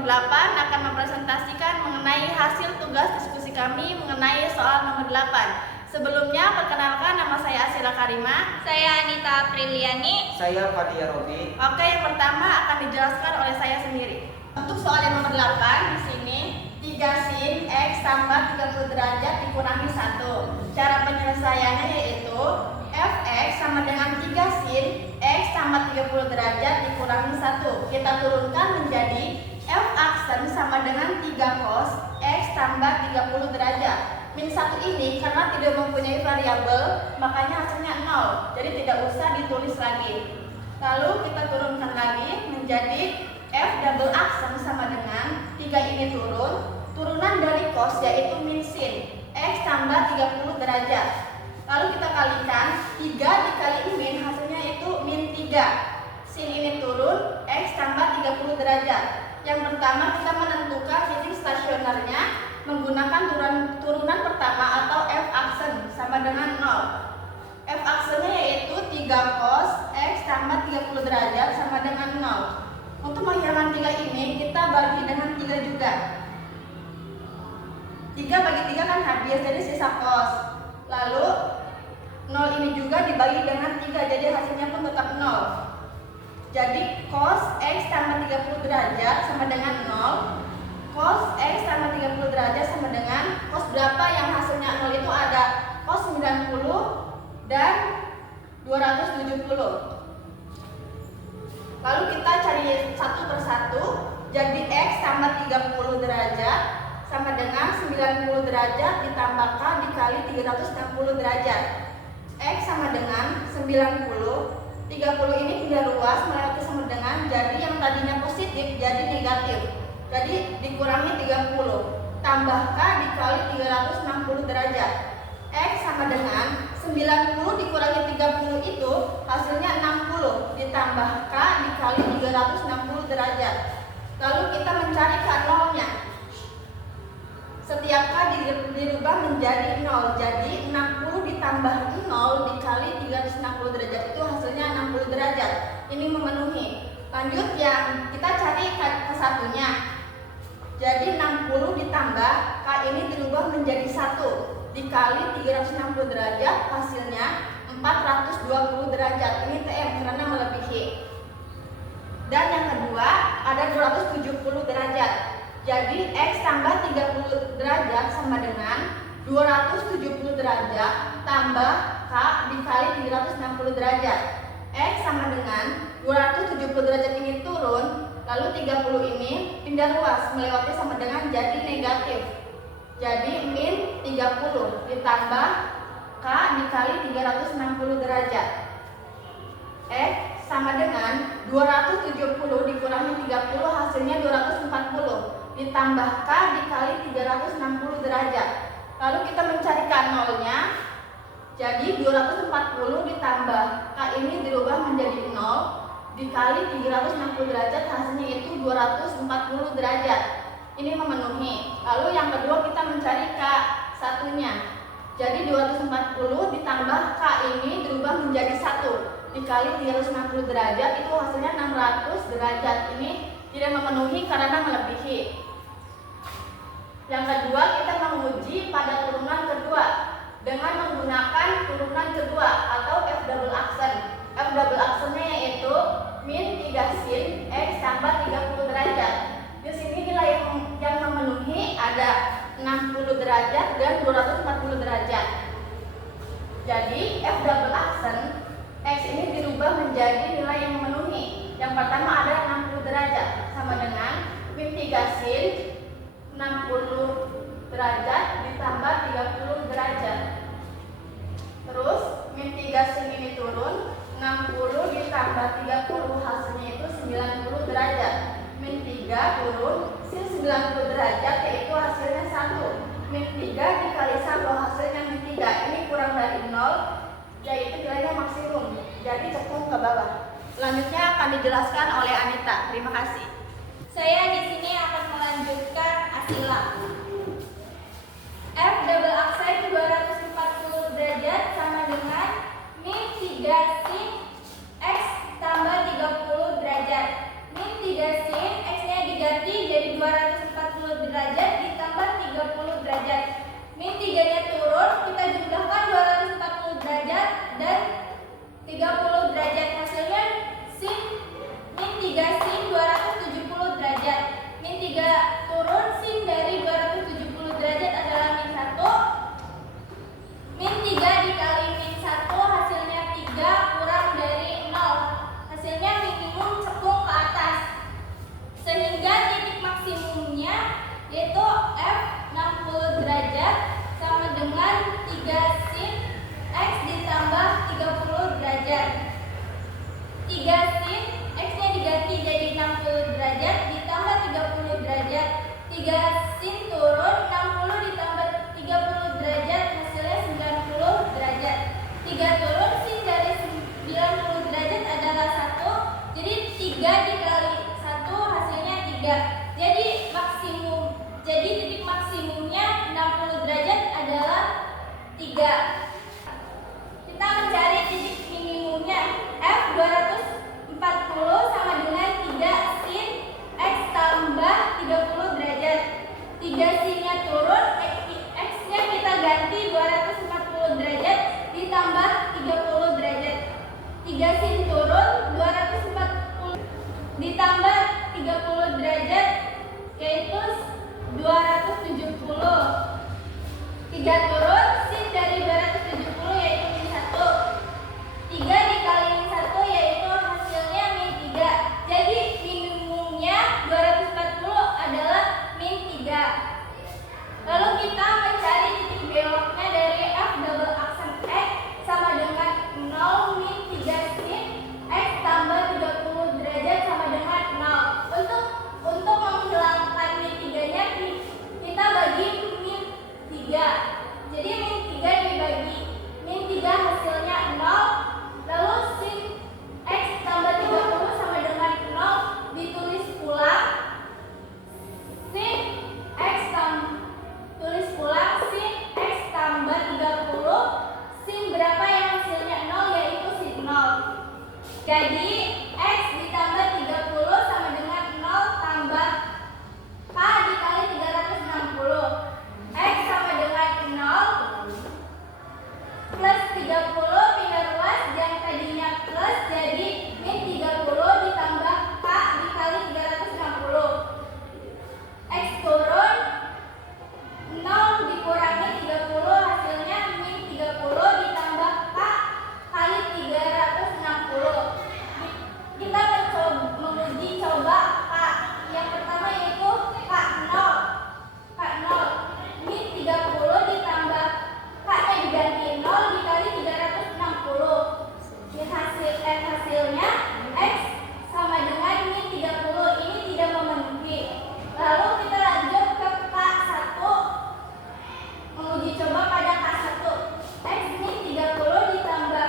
nomor 8 akan mempresentasikan mengenai hasil tugas diskusi kami mengenai soal nomor 8. Sebelumnya, perkenalkan, nama saya Asila Karima. Saya Anita Apriliani. Saya Fadia Robi. Oke, yang pertama akan dijelaskan oleh saya sendiri. Untuk soal yang nomor 8 di sini 3 sin X tambah 30 derajat dikurangi 1. Cara penyelesaiannya yaitu Fx sama dengan 3 sin X tambah 30 derajat dikurangi 1. Kita turunkan menjadi F aksen sama dengan 3 cos X tambah 30 derajat. Min 1 ini karena tidak mempunyai variabel, makanya hasilnya 0. Jadi tidak usah ditulis lagi. Lalu kita turunkan lagi menjadi F double aksen sama dengan 3 ini turun. Turunan dari cos yaitu min sin X tambah 30 derajat. Lalu kita kalikan 3 dikali min, hasilnya itu min 3. Sin ini turun, X tambah 30 derajat. Yang pertama kita menentukan titik stasionernya menggunakan turunan pertama atau F aksen sama dengan 0. F aksennya yaitu 3 cos X tambah 30 derajat sama dengan 0. Untuk menghilangkan 3 ini kita bagi dengan 3 juga. 3 bagi 3 kan habis, jadi sisa cos. Lalu 0 ini juga dibagi dengan 3, jadi hasilnya pun tetap 0. Jadi cos X tambah 30 derajat sama dengan 0. Cos X tambah 30 derajat sama dengan cos berapa yang hasilnya 0 itu ada cos 90 dan 270. Lalu kita cari satu persatu. Jadi X tambah 30 derajat sama dengan 90 derajat ditambah K dikali 360 derajat. X sama dengan 90. 30 ini pindah ruas melewati sama dengan, jadi yang tadinya positif jadi negatif. Jadi dikurangi 30 tambah K dikali 360 derajat. X sama dengan 90 dikurangi 30 itu hasilnya 60 ditambah K dikali 360 derajat. Lalu kita mencari K0-nya. Setiap K dirubah menjadi 0. Jadi 60 ditambah 0 dikali 360 derajat itu hasilnya 60 derajat. Ini memenuhi. Lanjut yang kita cari K1-nya. Jadi 60 ditambah K ini dirubah menjadi 1 dikali 360 derajat, hasilnya 420 derajat. Ini TM karena melebihi. Dan yang kedua ada 270 derajat. Jadi X tambah 30 derajat sama dengan 270 derajat tambah K dikali 360 derajat. X sama dengan 270 derajat ini turun, lalu 30 ini pindah ruas melewati sama dengan jadi negatif. Jadi min 30 ditambah K dikali 360 derajat. X sama dengan 270 dikurangi 30 hasilnya 240 ditambah K dikali 360 derajat. Lalu kita mencari K0-nya. Jadi 240 ditambah K ini dirubah menjadi 0 dikali 360 derajat, hasilnya itu 240 derajat. Ini memenuhi. Lalu yang kedua kita mencari K1-nya. Jadi 240 ditambah K ini dirubah menjadi 1 dikali 360 derajat itu hasilnya 600 derajat. Ini tidak memenuhi karena melebihi. Yang kedua kita menguji pada turunan kedua dengan menggunakan turunan kedua atau F double aksen. F double aksennya yaitu min 3 sin X tambah 30 derajat. Di sini nilai yang memenuhi ada 60 derajat dan 240 derajat. Jadi F double aksen X ini dirubah menjadi nilai yang memenuhi. Yang pertama ada 60 derajat sama dengan min 3 sin 60 derajat ditambah 30 derajat. Terus min 3 sin ini turun, 60 ditambah 30 hasilnya itu 90 derajat. Min 3 turun, sin 90 derajat yaitu hasilnya 1. Min 3 dikali 1 hasilnya min 3. Ini kurang dari 0 yaitu nilainya maksimum. Jadi cekung ke bawah. Selanjutnya akan dijelaskan oleh Anita. Terima kasih. Saya di sini akan melanjutkan Asila. F double aksen 240 derajat sama dengan min 3 sin X tambah 30 derajat. Min 3 sin X nya diganti jadi derajat ditambah 30 derajat. Min 3-nya turun, kita jumlahkan 240 derajat dan 30 derajat. Hasilnya sin min 3 sin 270 derajat. Min 3 turun, sin dari 270 derajat adalah min 1. Min 3 dikali min 1 hasilnya 3 kurang dari 0. Hasilnya minimum cekung ke atas. Sehingga titik maksimumnya yaitu F 60 derajat sama dengan 3 sin X ditambah 30 derajat. 3 sin X-nya diganti jadi 60 derajat ditambah 30 derajat. 3 sin turun, 60 ditambah 30 derajat hasilnya 90 derajat. 3 turun, sin dari 90 derajat adalah 1. Jadi 3 dikali 1 hasilnya 3. Jadi titik maksimumnya 60 derajat adalah 3. Kita mencari titik minimumnya. F 240 sama dengan 3 sin X tambah 30 derajat. 3 sinnya turun, X-nya kita ganti 240 derajat ditambah 30 derajat. 3 sin turun, 240 ditambah 30 derajat yaitu 270. 3 turun, sin dari 270 yaitu min 1. 3 dikali min 1 yaitu hasilnya min 3. Jadi minimumnya 240 adalah min 3. Lalu kita mencari titik beloknya dari F double aksen X sama dengan 0 min 3 sin X tambah 30 derajat sama dengan 0. Untuk menghilangkan min 3-nya kita bagi min 3. Jadi min 3 dibagi min 3 hasilnya 0. Lalu sin X tambah 30 sama dengan 0 ditulis ulang. Sin X tulis ulang sin X tambah 30. Sin berapa yang hasilnya 0 yaitu sin 0. Jadi X ditambah 30 sama dengan 0 tambah K dikali 360. X sama dengan 0 plus 30 pindah ruas yang tadinya plus jadi min 30 ditambah K dikali 360. X turun, 0 dikurangi 30 hasilnya min 30 ditambah K kali 360. Kita menguji coba K. Yang pertama yaitu K 0. K 0 min 30 ditambah K-nya diganti 0 dikali 360. Hasilnya X sama dengan min 30. Ini tidak memenuhi. Lalu kita lanjut ke K1. Menguji coba pada K1. X min 30 ditambah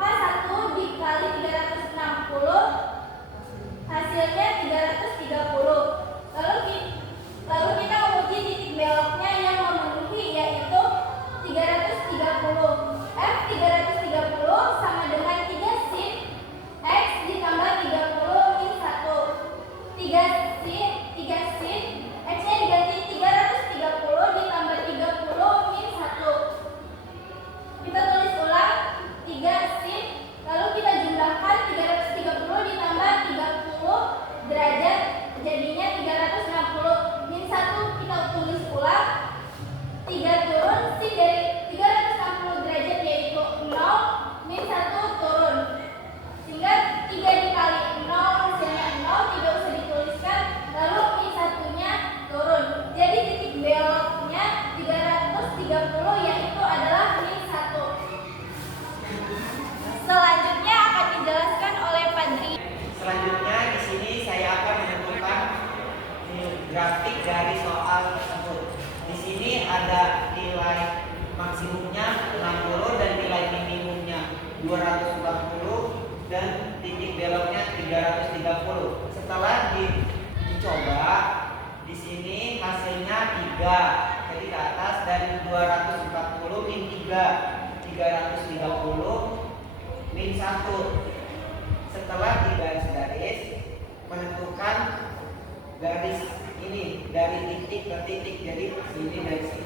K1 dikali 360. Hasilnya 330. Lalu kita menguji titik beloknya yang memenuhi yaitu 330. F 330 sama dengan 3 sin X ditambah 30 min 1. 3 sin X-nya diganti 330 ditambah 30 min 1. Kita tulis ulang 3 sin, lalu kita jumlahkan 330 ditambah 30 derajat jadinya 360. Min 1 kita tulis ulang. 3 turun, sin dari 360 derajat yaitu 0, min 1 turun. Sehingga 3 dikali 0 hasilnya 0, tidak usah dituliskan. Lalu min 1-nya turun. Jadi titik beloknya 330 yaitu adalah min 1. Selanjutnya akan dijelaskan oleh Padri. Selanjutnya di sini saya akan menentukan grafik dari soal tersebut. Di sini ada nilai maksimumnya 60 dan nilai minimumnya 240 dan titik beloknya 330. Setelah dicoba, di sini hasilnya 3. Jadi ke atas dari 240 min 3, 330 min 1. Setelah digaris-garis, menentukan garis ini dari titik ke titik, jadi ini dari sini